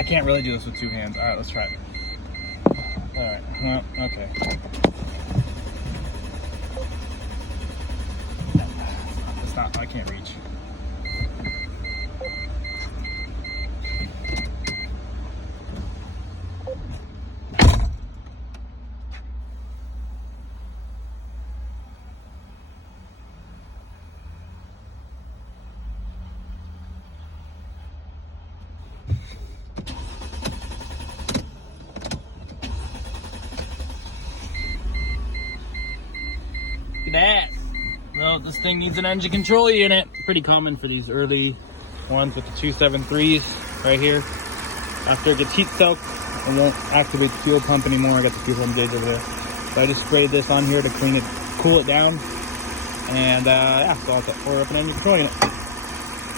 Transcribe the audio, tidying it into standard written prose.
I can't really do this with 2 hands. All right, let's try it. All right, well, okay. It's not, I can't reach. Look at that. Well, this thing needs an engine control unit. Pretty common for these early ones with the 273s right here. After it gets heat soaked, it won't activate the fuel pump anymore. I got the fuel pump gauge over there. So I just sprayed this on here to clean it, cool it down. And yeah, so I'll order up an engine control unit.